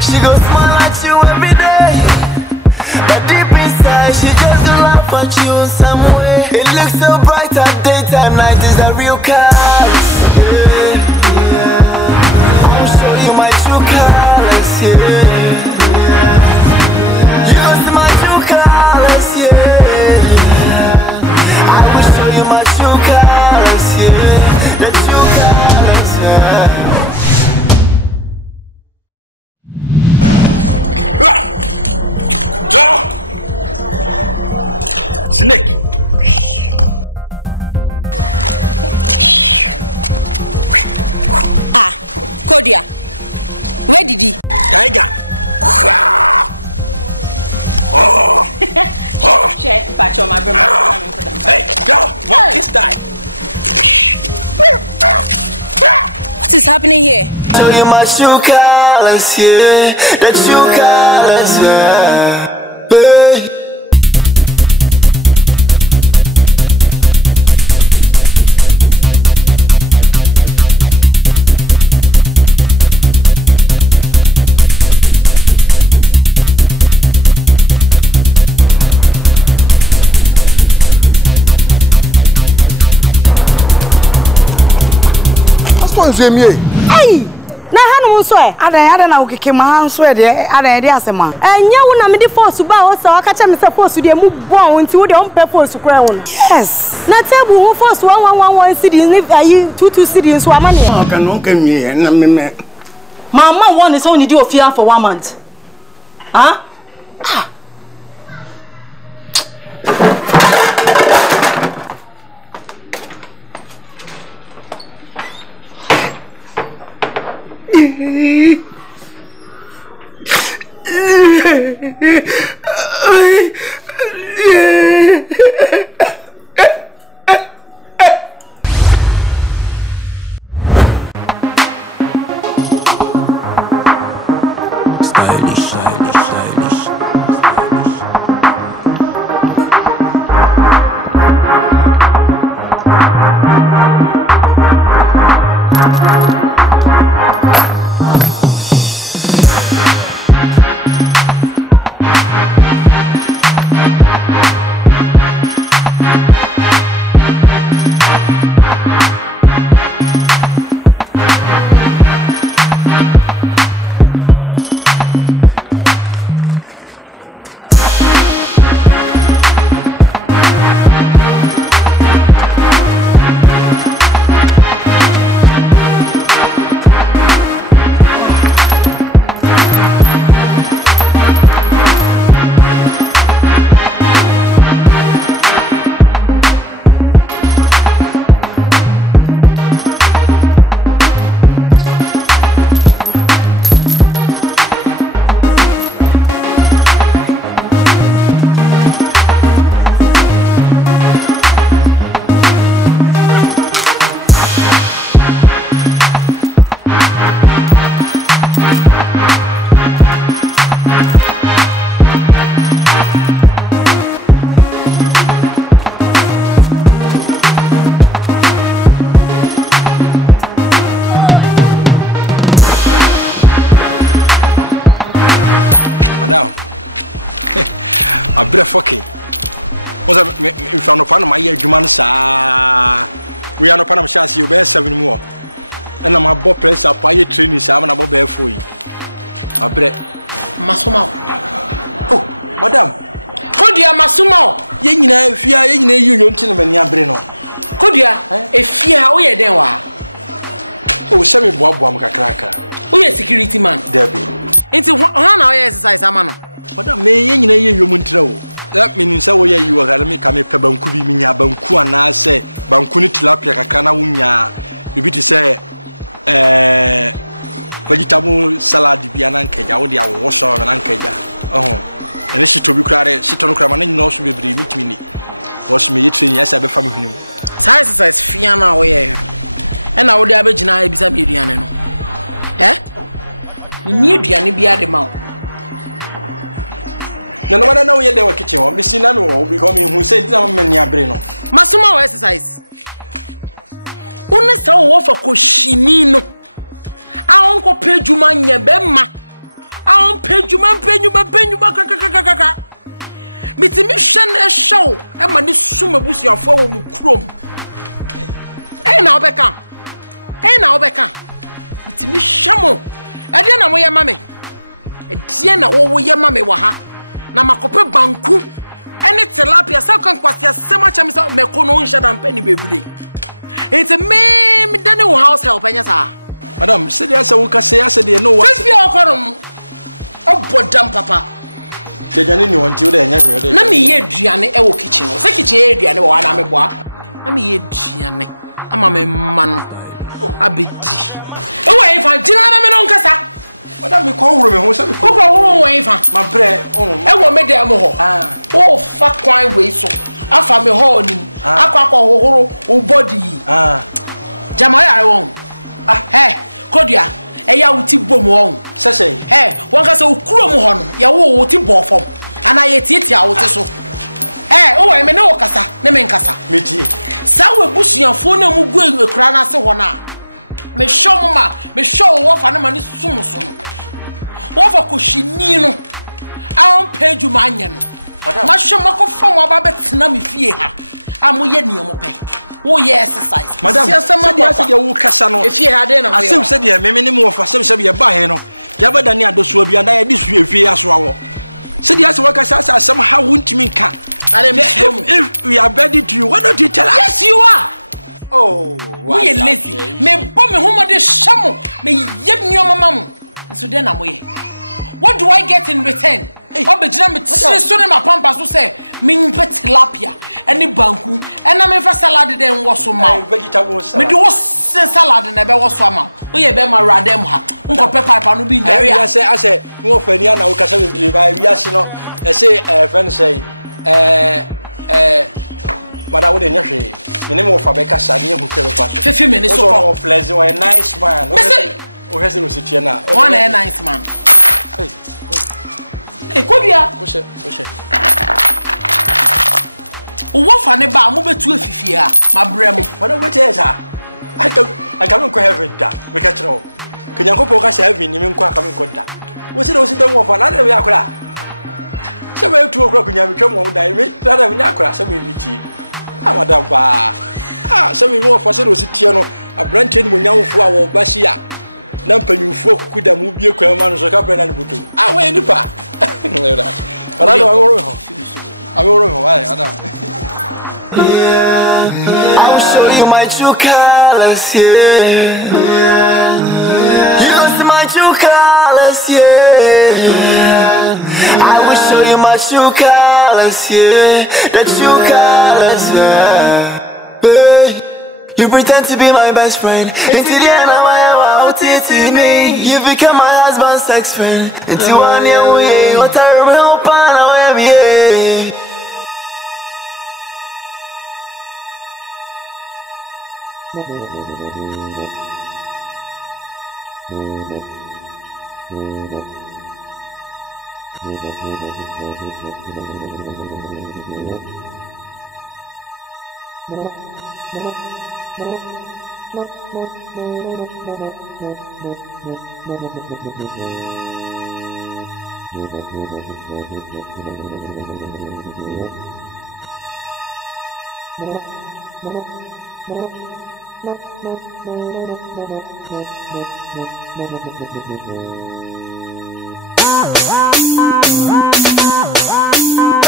She goes smile at you every day, but deep inside she just laugh at you in some way. It looks so bright at daytime, night is a real colors. I'll show you my true colors, You go see my true colors, I will show you my true colors, the true colors, Snake. Ah, Kodia. Where did he? Tiger. Oh. Check, patch on my brain. Hey, go. Monkey style. What is happening here? Show you my true colors, the true colors, Hey. Hey, na hanu nso e ada na ukeke ma nso e de ada de asema Enya wo na me de force ba wo sa waka cha me se force de mu bon wo nti wo de on pe force kura wo no. Yes. Na table wo force 1111 cedi ni ayi 22 cedi nso amane. Aka no kan mi na me. Mama one is only do fear for 1 month. Huh? Ah. Stylish. Madam. A bit of fucking. Was in front of my year, sa. We are not Panam chance you bear 7 more. And I'm a bob press up by your training, so I'm about bear for you. A bread. Masuma. Oh, madam. Kodia Masuma. Yenna, if you are in a union, Tinman Breno. Kodia, if you are here, then why? Oh, send me Bob Cracker. Who is security man? Debbie. Into 1 hour exercise, Amano. Madam, may you human trouble. That means so you are me come a pebankubi minya banku and I say bankuni tilapia kakana unya. You be to say vegetable salad bianan keja, or the wash of an ankeja. Oh, and she to be cried, sit on cramming and no should be meet me. Wash me eating, yes, I be from him. Size says Fiana away. And I would have been a Bisabiano. Eh? We need Diani be at the mouth. No one know yet they were kitchen or Missy Nano becoming who said Mania Breno. Masuma exercise. Una saw for Coshinino. I uncle Pejumanya Bemma. I'm Pejuma kaka. Mitimishan a show, and my summa bush your form chrome. Eh now Becca. Mitimishamo. I didn't know your mammy. A Diana over your mammy waha. Namakope banku. And it's a lapia second question so much I'm so mekono shut and penny baby. It's a me Daniel house help and yes, Madam, said yes, I will say, I said, you know what? If you're going oh, but damn papa. Jani, you want you there? Let me hear Gianni Ewo kitchen. Was a kitchen, Diana, one I'm a boy. Let me hear Gianni. I'm a man. I be D. Oh, if I did not have an uncle. Madam, you call room, who's a my prayer. I will make them all. Oh, fuck, why way so? I found me horny. I can't call her body. Jamaya, I won't. Hey, Kodia, a yauti bomb. Say, hey, one has a chrome, yaw, bomb. And I ate it out so. Hey, oh, I may know Cassa, Nemen Cassa. Meet Sawe bushy and phone and go with Crana Sawana. Me show mama, me show what for money sumuson. What for Cushinino? I don't pay you maniano. Mashamako from Babet Nami Fia. I'm with Yeniope. Oh, yes, exercise. Madam, somebody asked you, Cassano. If you had any, I still said, yeah, many more for some Sabia Baheno. Yabadania does will be an idea this way, Fia Swallow. Said yes, workers as somehow won't mean cat. If we are ready to you, why don't you tell us? Yes, you are. Oh, we lazy. Me bomb me home de shamo. Me yem your mamma. And so then I'm way. What do I get in return? Oh, but jam it. So my pampas who say, Min pet tilapia, any banku, and I'm a salad then was so my vegetables. Me do salad and I was swammer. We have been my radem ha. Uncle Pepper Panu being there. I say, more for Niana, who can believe I Yasino. I say, friend say, but I wouldn't say. The name of Rebecca Sadi who came up 15 minutes so pleasant or a nice man. Who has a city now? One a nice man. Hey, Kodia. Push it. What funny bar move to a fifia, my brem. What a wait is I can't go heaven that. We catch all. Can you go focus having him coming good that? Was it also the one for another Yakura? So, 2 o'clock when you have come home, I mean, that I'm Yakura, some meet. Madam Ba. Some more for Tiano, a branch in Munyan for our Basia. Nampan for could have moved your command as a couple and booting. I went in the park. But I don't know. I I'll show you my true colors, yeah. You see my true colors, yeah. I will show you my true colors, yeah. The true colors, yeah. Hey, you pretend to be my best friend. Until the end of my life, to me. You become my husband's sex friend. Until 1 year away, what I remember, yeah.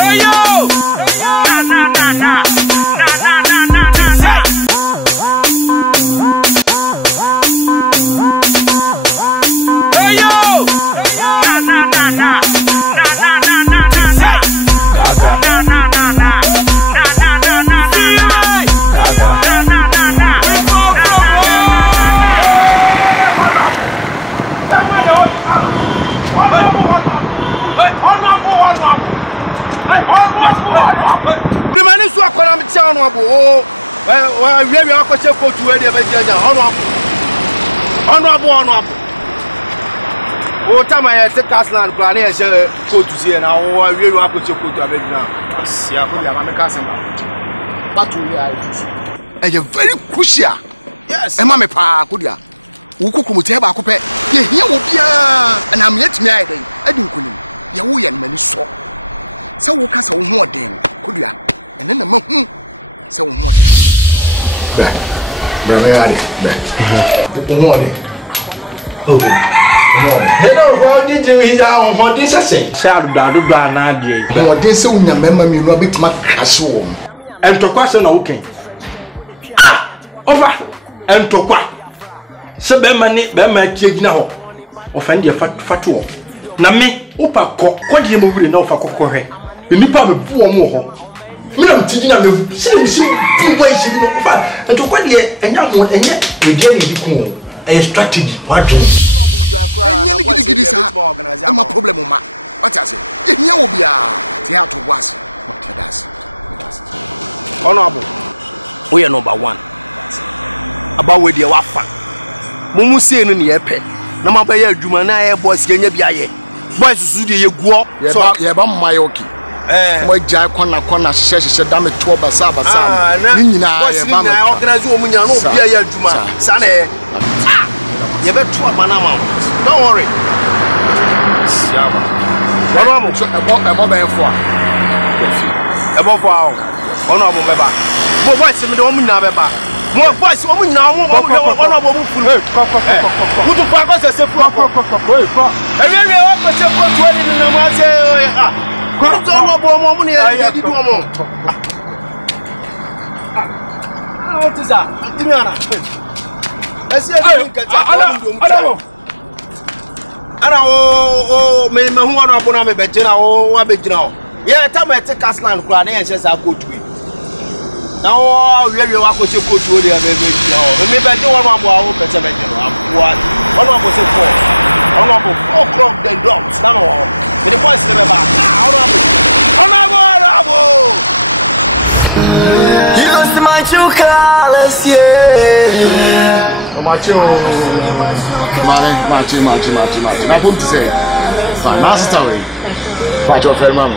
Hey yo! Na. Hey yo! Na. The man is so I'm telling you, well, we are going to go to where they are. Honorable. Oh, time I said Castle and Planning, I said, go to see now. We are going to go to America. See, I'm a cousin. But we are a very crucial. Yes, and Mamma Pa, good ya. Wukuku muteba akupe. Ye here will be and I'm yet me. I didn't call him. Ya wo ye mani so. Se wo kasa wo ho den. Kodua. Ene na mahu. Se wo ho den. Be. Be me ade. Be. Wo ho den. Okay. Hello, what did you hear on what this say? Shout do na dey. Wo den se wo nya mema mi no abetima krashe wo. Entokwa se na woken. Over. Entokwa. Se be ma tie gina ho. Ofan dey fatu. Na me opa ko dey mo wure na ofa kokkohwe. Nipa me bu omo ho. Me na mti gina me se me si bu boy si no ofa. Entokwa dey enya mo enye we dey ni ku. A strategy what do? Enye ni gidi sa. Ama problem ma. What I say? Enye obi a te ato was. What does? Honorable, we are number 1. About where they were fat. Mumu say no near pet. No matter your Jumana boys can be aye. Boys to do you go. So, yeah, but my okay. My jack corner she damn it to Basaba. Nina, I organize woman, no be a Juma. Sane. You better to a Panama. Don't worry. Above our honorable member. More boys, we don't know about. More boys, we know honorable full. Who to pack us a proper. And then we have a separate 20 in the market. Come to honorable money. I did one more. What is that? Diana. I said, I know, may my one upon a better or a bit now. Yeah, time I take us land, cry, and says I go to it. Now, really, I could go to the other baby. Maybe I don't want to open the what? Honorable 4 o'clock, the dogs. Now, with the voice in the back. Honorable! You lost my true colors, yeah. Macho. Now, put to say, fine, master way. Patch your fair man.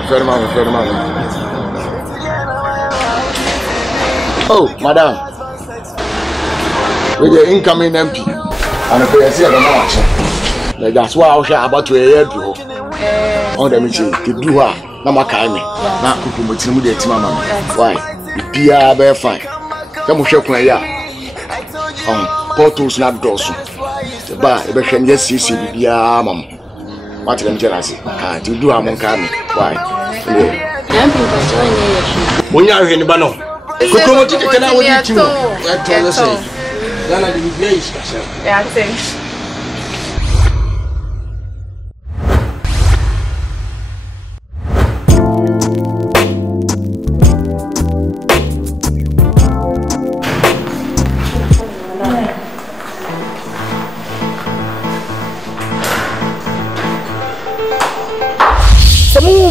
Oh, madam. With the incoming MP. And if you see the march, like that's why I shall about to a year ago. On the mission to do her. Nama Kaime. Now, cooking with him with the Timama. Why? Be very fine. Come on, shake my ya. Portos not dorsum. The bar, the Beshan, yes, see, be a mamma. What can jealousy? To do among Kami. Why? When you are in the Bano, Cocoa, can I want you to say? Then I didn't place myself. Yeah, I think.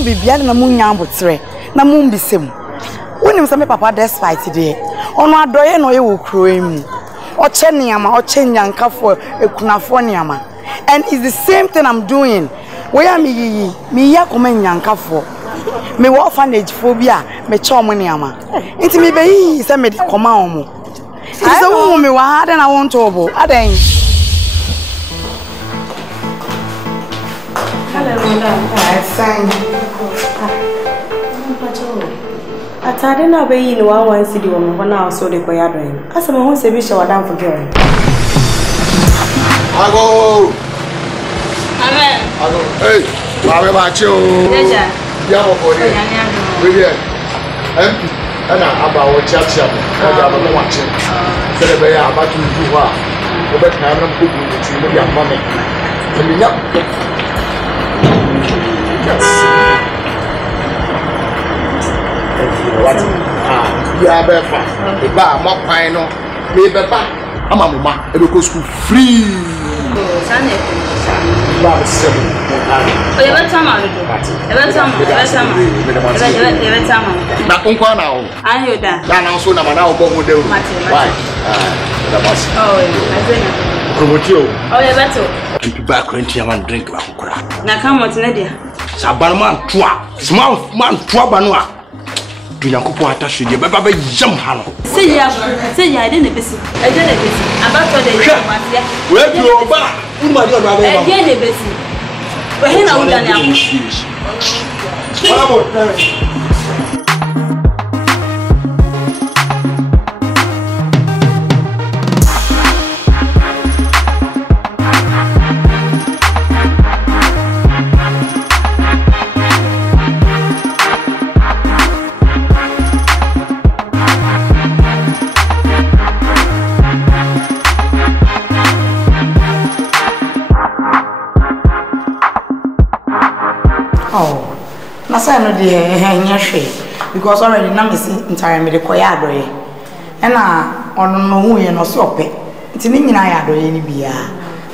Bibiana na munya mbotre na mumbisem wonim se me papa despite there ono adoye no ye wo kroem oche niama oche nyankafo ekunafo niama and it's the same thing I'm doing we am me yakoma nyankafo me wo orphanage phobia me chomo niama nti me be yi se me de koma omo nti wo me wa ha de na won to obo adan I didn't know be in one city when I was so the Koyadrin. As a man say, we shall down for girl. I go. Amen. Hey, Mama Macho. Young boy. William. And I'm about church. I'm watching. Celebrate about to do what? But I haven't put you to your mommy. Yes. What? Yeah, befa. The bar, more pino. Me befa. I'm a mama. It will go school free. Sunday. Love 7. Oh, you better man. Every time. Now, uncle now. I hear that. Now, so now, go with them. Why? The boss. Oh, I think. Promotio. Oh, you better. And to back rent your man drink like Now, come on, Nadia. Sabarman, Tua. Small man, Tua Banua. do Yankopo attache de baba jam hano. Say ya didn't be. I didn't be. About what they do. Where you are back? I didn't be. But he knows that now. I know the because already na me see entire me the koya adoye and on no hu ye no so pe nti ni nyina ya adoye ni bia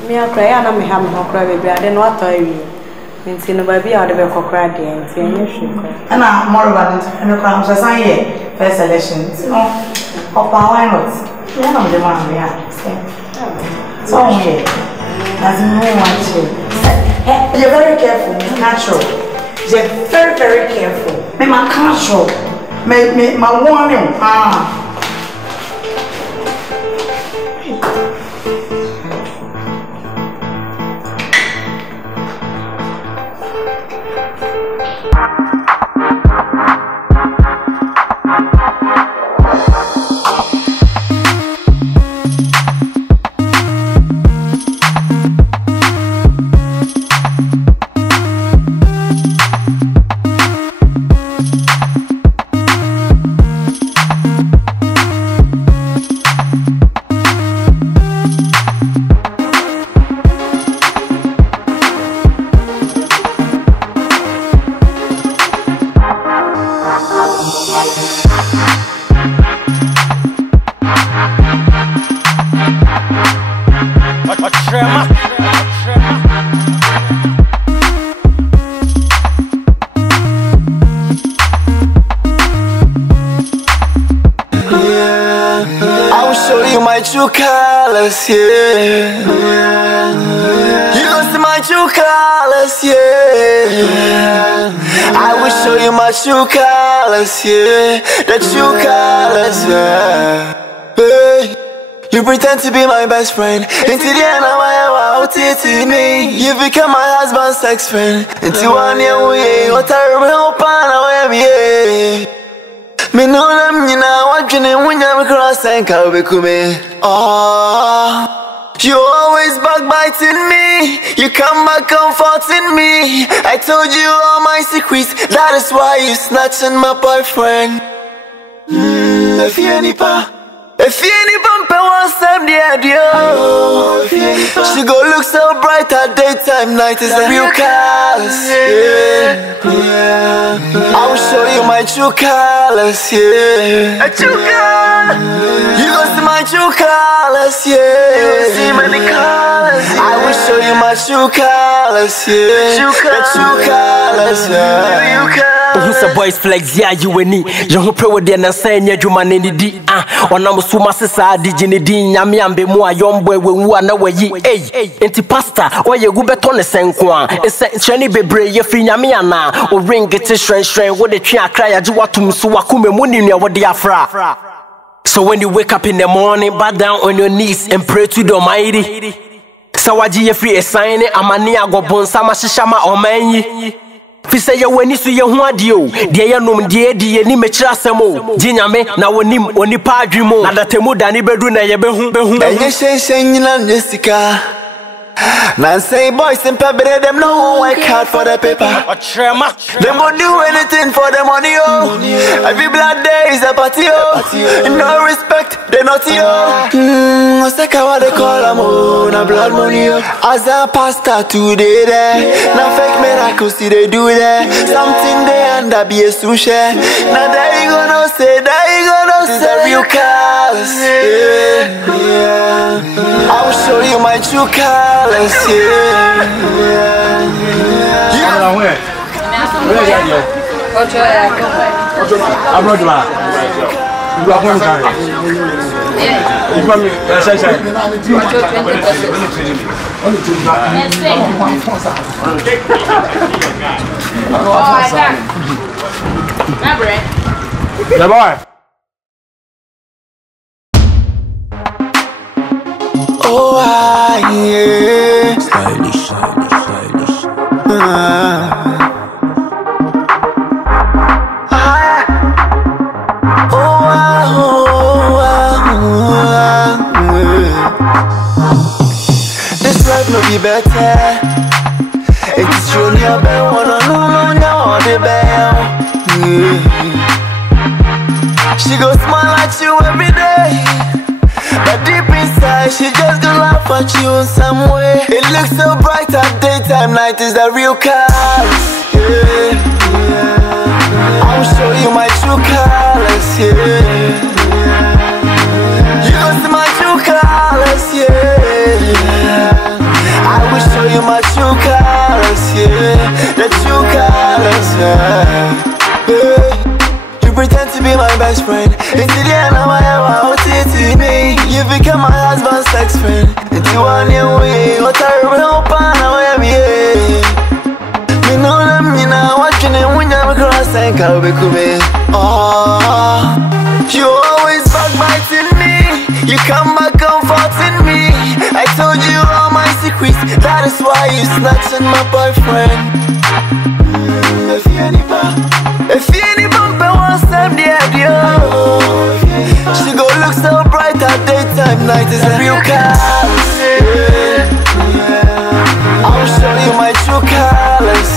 me akra na me ha me hokra be bia de no atoy nti no ba bia de be kokra de nti enye hwe and more about it and come so say here first selection no opa why not yeah no the man yeah so here doesn't know what to you're very careful natural. They're very, very careful. My control. My warning. True colors, yeah. You gon' see my true colors, yeah. I will show you my true colors, yeah. The true colors, yeah. Hey, you pretend to be my best friend. Until the end of my life, me. You become my husband's sex friend. Until 1 year, what I remember, yeah. Me know them, you know, watching it when you cross and come back with me. Oh, you always backbiting me. You come back comforting me. I told you all my secrets. That is why you snatching my boyfriend. If you any bumper one time the audio. She go look so bright at daytime, night is a real colors. Yeah. I'll show you my true colors, yeah. A true colors. You gon' see my true colors, yeah. You gon' see many colors. I will show you my true colors, yeah. The true colors, yeah. Who's a boys flex, yeah, you and me. You who pray with the Nasanya Juman in the D. Or no Sumasasa, Dijinidi, Yamiambe, Moa, young boy, when you are nowhere ye. Hey, anti pasta, or you go back on the Sankwan. It's a Chenny Bebre, your Finyamiana, or ring get a strain, what the Chia cry, I do what to Suakume Munia, what the Afra. So when you wake up in the morning, bow down on your knees and pray to the Almighty. Sawaji, free a sign, Amania go Bonsama Shama or Mani. Fisa ya weni su ye ho adio de ye nom de ni mechira asemo ginyame na wonim oni pa adwimo na datemu dani bedu na ye behu enye shen nyina nesika now say boys in pebble them no one work hard for the paper. They won't do anything for the money, oh. Every black day is a party, oh. No respect, they not yo. I say what they call them, oh. No blood money, oh. As a pastor today, there. No fake miracles, see they do that. Something they end up be a sushi. Now they gonna say, the real colors, yeah. I'll show you my true colors, yeah. Where are you? Yeah, boy. Oh, yeah. Stylish. This life no be better. It's only a better one. No, the better. She go smile at you every day, but deep inside she just go laugh at you in some way. It looks so bright at daytime, night is the real colors. I'll show you my true colors. You go see my true colors. I will show you my true colors. The true colors. You pretend to be my best friend. It's the end of my OTTB. You become my husband's sex friend. It's the one you way. What I will pan away. Me know that me now watching it when you're across and I'll be coming. Oh, you always backbiting me. You come back comforting me. I told you all my secrets. That is why you snatching my boyfriend. If you any bumper won't step the idea. She go look so bright at daytime, night is a real colors. I'll show you my true colors.